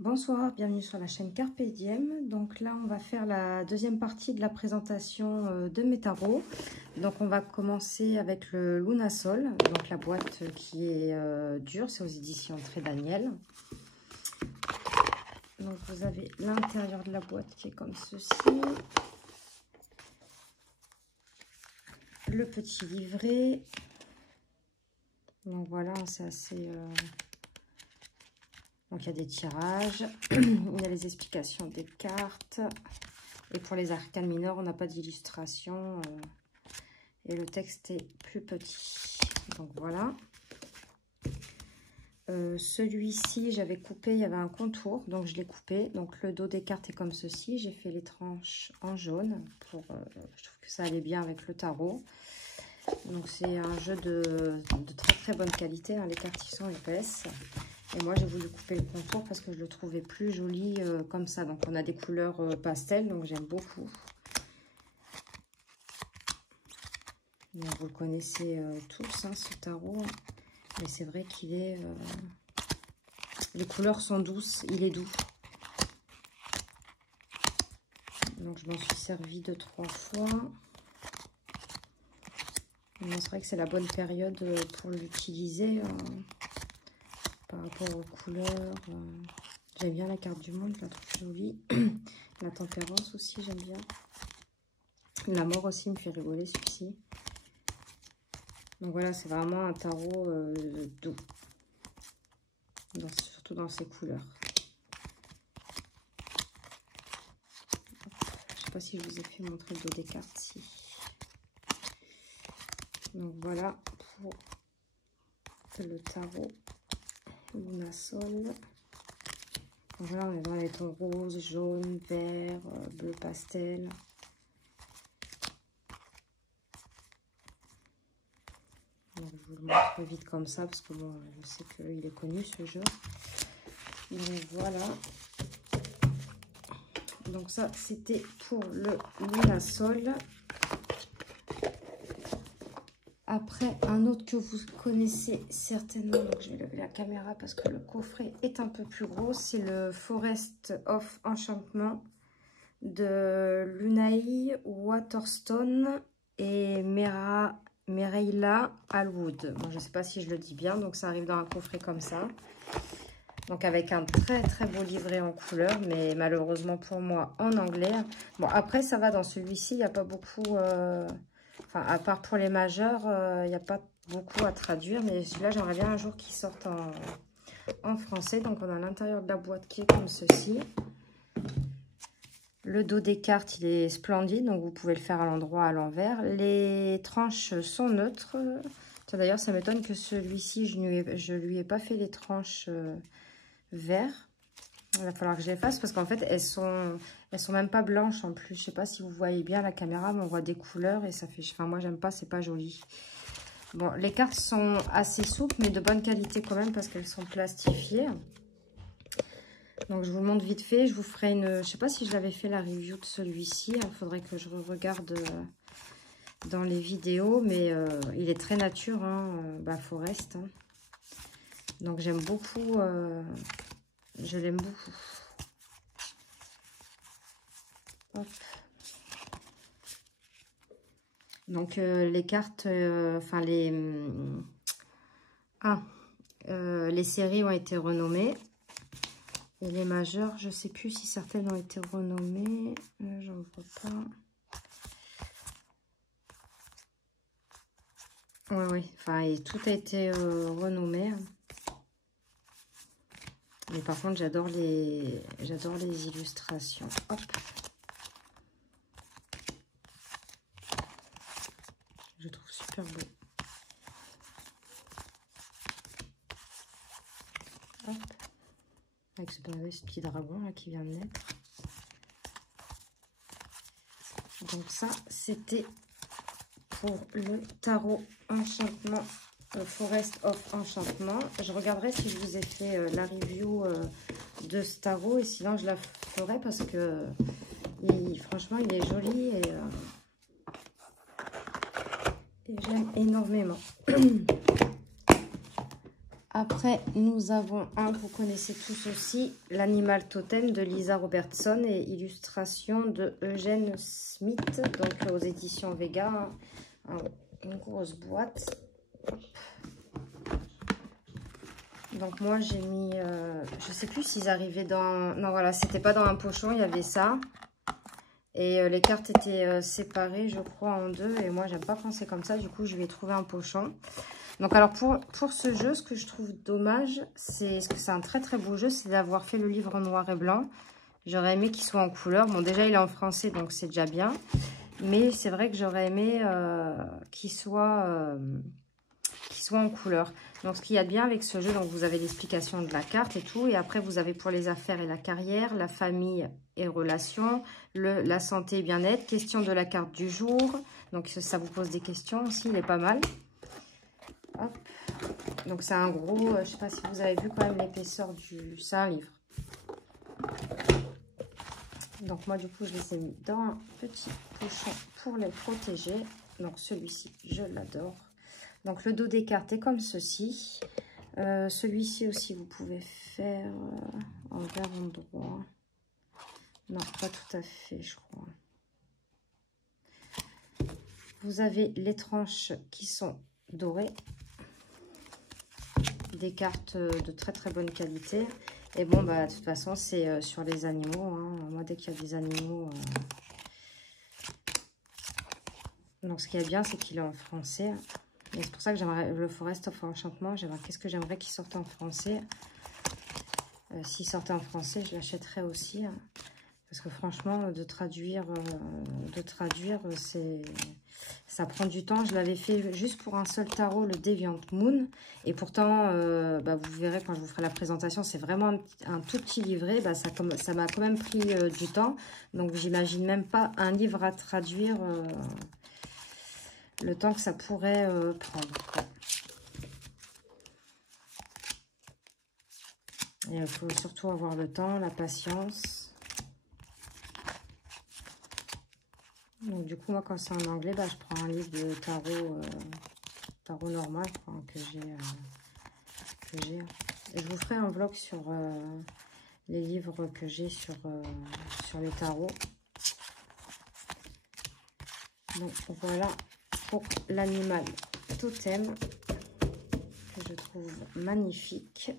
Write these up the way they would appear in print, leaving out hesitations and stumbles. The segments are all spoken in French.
Bonsoir, bienvenue sur la chaîne Carpe Diem. Donc là, on va faire la deuxième partie de la présentation de mes tarots. Donc on va commencer avec le Lunasol, donc la boîte qui est dure, c'est aux éditions Très Daniel. Donc vous avez l'intérieur de la boîte qui est comme ceci. Le petit livret. Donc voilà, c'est assez... Donc, il y a des tirages, il y a les explications des cartes. Et pour les arcanes mineurs, on n'a pas d'illustration. Et le texte est plus petit. Donc, voilà. Celui-ci, j'avais coupé, il y avait un contour. Donc, je l'ai coupé. Donc, le dos des cartes est comme ceci. J'ai fait les tranches en jaune. Je trouve que ça allait bien avec le tarot. Donc, c'est un jeu de très, très bonne qualité. Hein. Les cartes, ils sont épaisses. Et moi, j'ai voulu couper le contour parce que je le trouvais plus joli comme ça. Donc, on a des couleurs pastel, donc j'aime beaucoup. Donc, vous le connaissez tous, hein, ce tarot. Mais c'est vrai qu'il est... les couleurs sont douces, il est doux. Donc, je m'en suis servi 2-3 fois. C'est vrai que c'est la bonne période pour l'utiliser. Par rapport aux couleurs, j'aime bien la carte du monde, je la trouve jolie. La tempérance aussi, j'aime bien. La mort aussi me fait rigoler, celui-ci. Donc voilà, c'est vraiment un tarot doux. Surtout dans ses couleurs. Je sais pas si je vous ai fait montrer le dos des cartes, si. Donc voilà pour le tarot Lunasol. Donc là, on est dans les tons rose, jaune, vert, bleu pastel. Donc, je vous le montre vite comme ça parce que bon, je sais qu'il est connu ce jeu. Donc voilà. Donc ça, c'était pour le Lunasol. Après, un autre que vous connaissez certainement, donc je vais lever la caméra parce que le coffret est un peu plus gros, c'est le Forest of Enchantment de Lunai Waterstone et Mereila Alwood. Bon, je ne sais pas si je le dis bien, donc ça arrive dans un coffret comme ça. Donc avec un très très beau livret en couleur, mais malheureusement pour moi en anglais. Bon, après ça va, dans celui-ci, il n'y a pas beaucoup... Enfin, à part pour les majeurs, il n'y a pas beaucoup à traduire. Mais celui-là, j'aimerais bien un jour qu'il sorte en français. Donc, on a l'intérieur de la boîte qui est comme ceci. Le dos des cartes, il est splendide. Donc, vous pouvez le faire à l'endroit, à l'envers. Les tranches sont neutres. D'ailleurs, ça m'étonne que celui-ci, je lui ai pas fait les tranches vert. Il va falloir que je les fasse parce qu'en fait, elles sont même pas blanches en plus. Je sais pas si vous voyez bien la caméra, mais on voit des couleurs et ça fait... Enfin, moi, j'aime pas, c'est pas joli. Bon, les cartes sont assez souples, mais de bonne qualité quand même parce qu'elles sont plastifiées. Donc, je vous le montre vite fait. Je vous ferai une... Je sais pas si je l'avais fait la review de celui-ci. Il faudrait que je regarde dans les vidéos, mais il est très nature, hein, Forest. Hein. Donc, j'aime beaucoup... Je l'aime beaucoup. Hop. Donc, les cartes, enfin, les séries ont été renommées. Et les majeures, je ne sais plus si certaines ont été renommées. J'en vois pas. Oui. Enfin, tout a été renommé. Mais par contre, j'adore les illustrations. Hop. Je trouve super beau. Hop. Avec ce petit dragon là qui vient de naître. Donc ça, c'était pour le tarot Enchantement. Forest of Enchantment. Je regarderai si je vous ai fait la review de ce tarot et sinon je la ferai parce que franchement il est joli et j'aime énormément. Après, nous avons un que vous connaissez tous aussi, l'animal totem de Lisa Robertson et illustration de Eugène Smith, donc aux éditions Vega, une grosse boîte. Hop. Donc moi j'ai mis, je sais plus s'ils arrivaient dans, non voilà, c'était pas dans un pochon, il y avait ça. Et les cartes étaient séparées, je crois, en deux. Et moi, j'aime pas quand c'est comme ça. Du coup, je vais trouver un pochon. Donc, alors, pour ce jeu, ce que je trouve dommage, c'est que c'est un très, très beau jeu, c'est d'avoir fait le livre noir et blanc. J'aurais aimé qu'il soit en couleur. Bon, déjà, il est en français, donc c'est déjà bien. Mais c'est vrai que j'aurais aimé qu'il soit en couleur. Donc, ce qu'il y a de bien avec ce jeu, donc vous avez l'explication de la carte et tout. Et après, vous avez pour les affaires et la carrière, la famille et relations, la santé et bien-être, question de la carte du jour. Donc, ça vous pose des questions aussi, il est pas mal. Hop. Donc, c'est un gros, je sais pas si vous avez vu quand même l'épaisseur du... C'est un livre. Donc, moi, du coup, je les ai mis dans un petit pochon pour les protéger. Donc, celui-ci, je l'adore. Donc, le dos des cartes est comme ceci. Celui-ci aussi, vous pouvez faire envers endroit. Non, pas tout à fait, je crois. Vous avez les tranches qui sont dorées. Des cartes de très très bonne qualité. Et bon, bah, de toute façon, c'est sur les animaux. Hein. Moi, dès qu'il y a des animaux... Donc, ce qui est bien, c'est qu'il est en français. Et c'est pour ça que j'aimerais le Forest of Enchantement. Qu'est-ce que j'aimerais qu'il sorte en français. S'il sortait en français, je l'achèterais aussi. Hein. Parce que franchement, de traduire ça prend du temps. Je l'avais fait juste pour un seul tarot, le Deviant Moon. Et pourtant, bah, vous verrez quand je vous ferai la présentation, c'est vraiment un tout petit livret. Bah, ça m'a quand même pris du temps. Donc, j'imagine même pas un livre à traduire le temps que ça pourrait prendre. Et il faut surtout avoir le temps, la patience. Donc, du coup, moi, quand c'est en anglais, bah, je prends un livre de tarot normal que j'ai. Et je vous ferai un vlog sur les livres que j'ai sur les tarots. Donc, voilà pour l'animal totem que je trouve magnifique.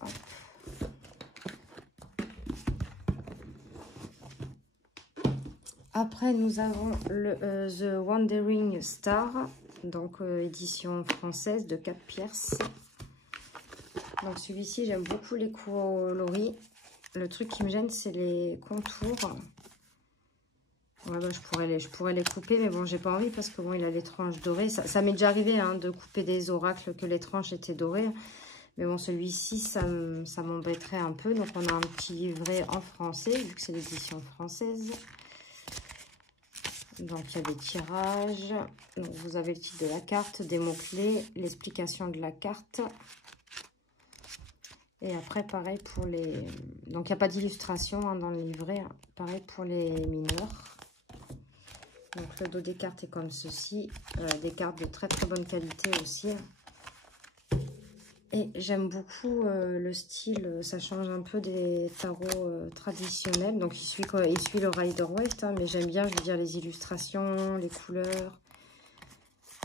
Hop. Après, nous avons le The Wandering Star, donc édition française de Cap Pierce. Donc celui-ci, j'aime beaucoup les coloris. Le truc qui me gêne, c'est les contours. Ouais, bah, je pourrais les couper, mais bon, j'ai pas envie parce que bon, il a les tranches dorées. Ça m'est déjà arrivé hein, de couper des oracles que les tranches étaient dorées. Mais bon, celui-ci, ça m'embêterait un peu. Donc, on a un petit livret en français, vu que c'est l'édition française. Donc, il y a des tirages. Donc, vous avez le titre de la carte, des mots-clés, l'explication de la carte. Et après, pareil pour les... Donc, il n'y a pas d'illustration hein, dans le livret. Hein. Pareil pour les mineurs. Donc, le dos des cartes est comme ceci. Des cartes de très, très bonne qualité aussi. Et j'aime beaucoup le style. Ça change un peu des tarots traditionnels. Donc, il suit le Rider-Waite. Hein, mais j'aime bien, je veux dire, les illustrations, les couleurs.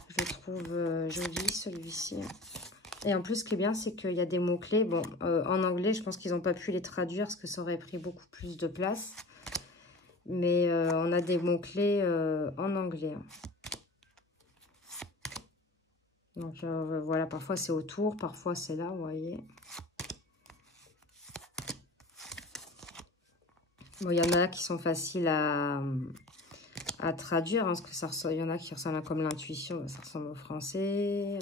Je le trouve joli, celui-ci. Et en plus, ce qui est bien, c'est qu'il y a des mots-clés. Bon, en anglais, je pense qu'ils n'ont pas pu les traduire parce que ça aurait pris beaucoup plus de place. Mais on a des mots-clés en anglais. Hein. Donc, voilà, parfois c'est autour, parfois c'est là, vous voyez. Bon, il y en a qui sont faciles à traduire, hein, parce que il y en a qui ressemblent comme l'intuition, ça ressemble au français.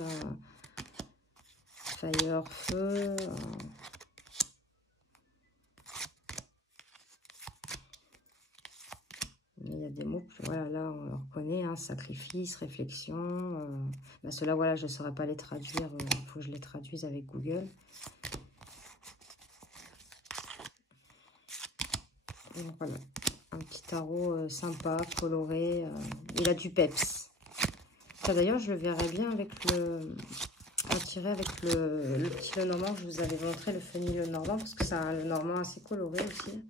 Fire, feu. Il y a des mots, voilà, là on le reconnaît, hein, sacrifice, réflexion. Bah, ceux-là, voilà, je ne saurais pas les traduire, il faut que je les traduise avec Google. Donc, voilà, un petit tarot sympa, coloré, il a du peps. Ça d'ailleurs, je le verrais bien avec en tirer avec le petit Lenormand que je vous avais montré, le Funny Lenormand, parce que c'est un Lenormand assez coloré aussi.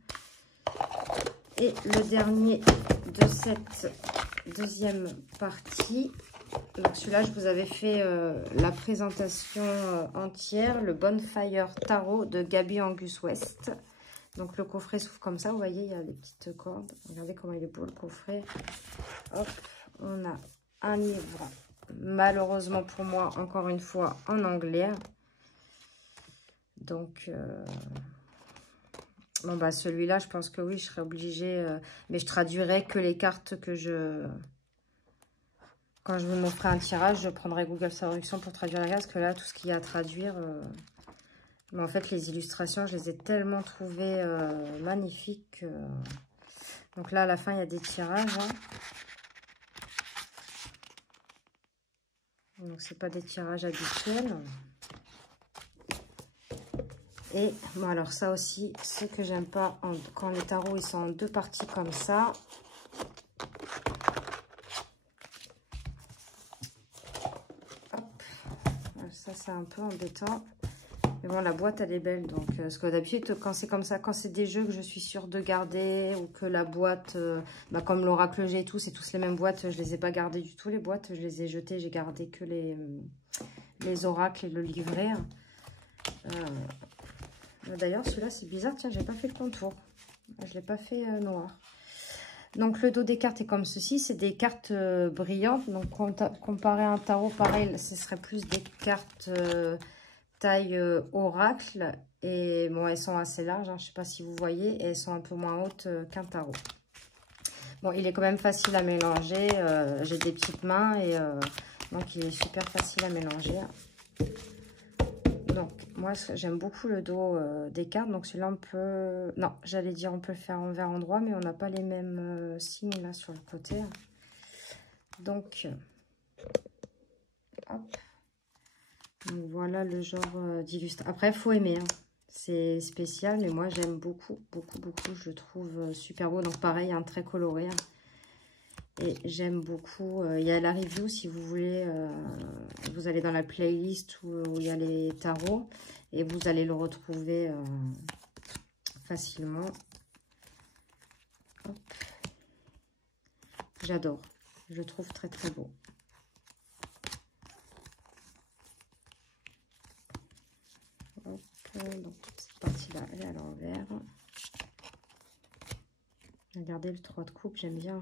Et le dernier de cette deuxième partie, donc celui-là, je vous avais fait la présentation entière, le Bonfire Tarot de Gaby Angus West. Donc le coffret s'ouvre comme ça, vous voyez, il y a des petites cordes. Regardez comment il est beau le coffret. Hop, on a un livre, malheureusement pour moi, encore une fois, en anglais. Donc, bon bah celui-là, je pense que oui, je serais obligée, mais je traduirai que les cartes que je... Quand je me ferai un tirage, je prendrai Google Traduction pour traduire la carte, parce que là, tout ce qu'il y a à traduire... Mais en fait, les illustrations, je les ai tellement trouvées magnifiques. Donc là, à la fin, il y a des tirages. Hein. Donc, c'est pas des tirages habituels. Et bon, alors ça aussi, ce que j'aime pas, quand les tarots, ils sont en deux parties comme ça. Hop. Ça, c'est un peu embêtant. Mais bon, la boîte, elle est belle. Donc, parce que d'habitude, quand c'est comme ça, quand c'est des jeux que je suis sûre de garder, ou que la boîte, bah, comme l'oracle G et tout, c'est tous les mêmes boîtes, je les ai pas gardées du tout, les boîtes. Je les ai jetées, j'ai gardé que les oracles et le livret. D'ailleurs, celui-là, c'est bizarre. Tiens, j'ai pas fait le contour. Je l'ai pas fait noir. Donc, le dos des cartes est comme ceci. C'est des cartes brillantes. Donc, comparé à un tarot, pareil, ce serait plus des cartes... taille oracle, et bon, elles sont assez larges, hein, je sais pas si vous voyez, et elles sont un peu moins hautes qu'un tarot. Bon, il est quand même facile à mélanger, j'ai des petites mains, et donc il est super facile à mélanger. Donc, moi, j'aime beaucoup le dos des cartes, donc celui-là, on peut... Non, j'allais dire on peut le faire envers endroit, mais on n'a pas les mêmes signes, là, sur le côté. Donc, hop. Donc voilà le genre d'illustration. Après, il faut aimer. Hein. C'est spécial, mais moi, j'aime beaucoup, beaucoup, beaucoup. Je le trouve super beau. Donc pareil, un très coloré. Hein. Et j'aime beaucoup. Il y a la review, si vous voulez. Vous allez dans la playlist où il y a les tarots. Et vous allez le retrouver facilement. J'adore. Je le trouve très, très beau. Donc cette partie-là, elle est à l'envers. Regardez le 3 de coupe, j'aime bien.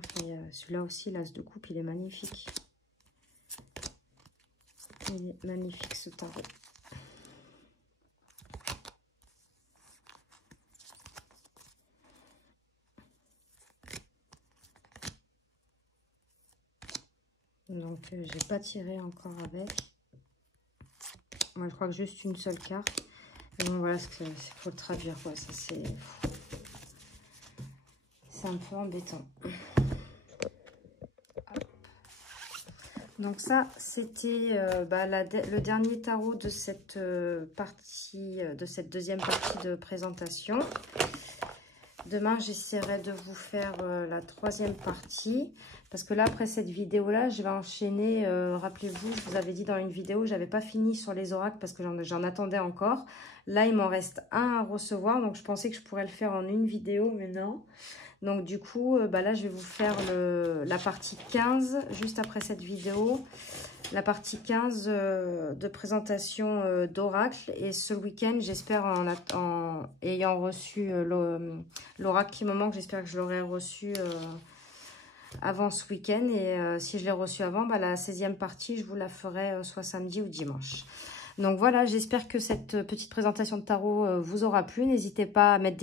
Celui-là aussi, l'as de coupe, il est magnifique. Il est magnifique ce tarot. Donc, j'ai pas tiré encore avec. Moi, je crois que juste une seule carte. Et donc, voilà, il faut le traduire. Ouais, ça, c'est un peu embêtant. Donc, ça, c'était le dernier tarot de cette partie, de cette deuxième partie de présentation. Demain, j'essaierai de vous faire la troisième partie. Parce que là, après cette vidéo-là, je vais enchaîner. Rappelez-vous, je vous avais dit dans une vidéo, je n'avais pas fini sur les oracles parce que j'en attendais encore. Là, il m'en reste un à recevoir. Donc, je pensais que je pourrais le faire en une vidéo, mais non. Donc, du coup, là, je vais vous faire la partie 15, juste après cette vidéo. La partie 15 de présentation d'oracle. Et ce week-end, j'espère, en ayant reçu l'oracle qui me manque, j'espère que je l'aurai reçu avant ce week-end. Et si je l'ai reçu avant, la 16e partie, je vous la ferai soit samedi ou dimanche. Donc voilà, j'espère que cette petite présentation de tarot vous aura plu. N'hésitez pas à mettre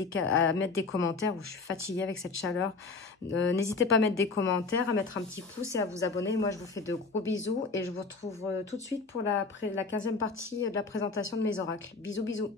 des commentaires. Je suis fatiguée avec cette chaleur. N'hésitez pas à mettre des commentaires, à mettre un petit pouce et à vous abonner. Moi, je vous fais de gros bisous et je vous retrouve tout de suite pour la 15e partie de la présentation de mes oracles. Bisous, bisous.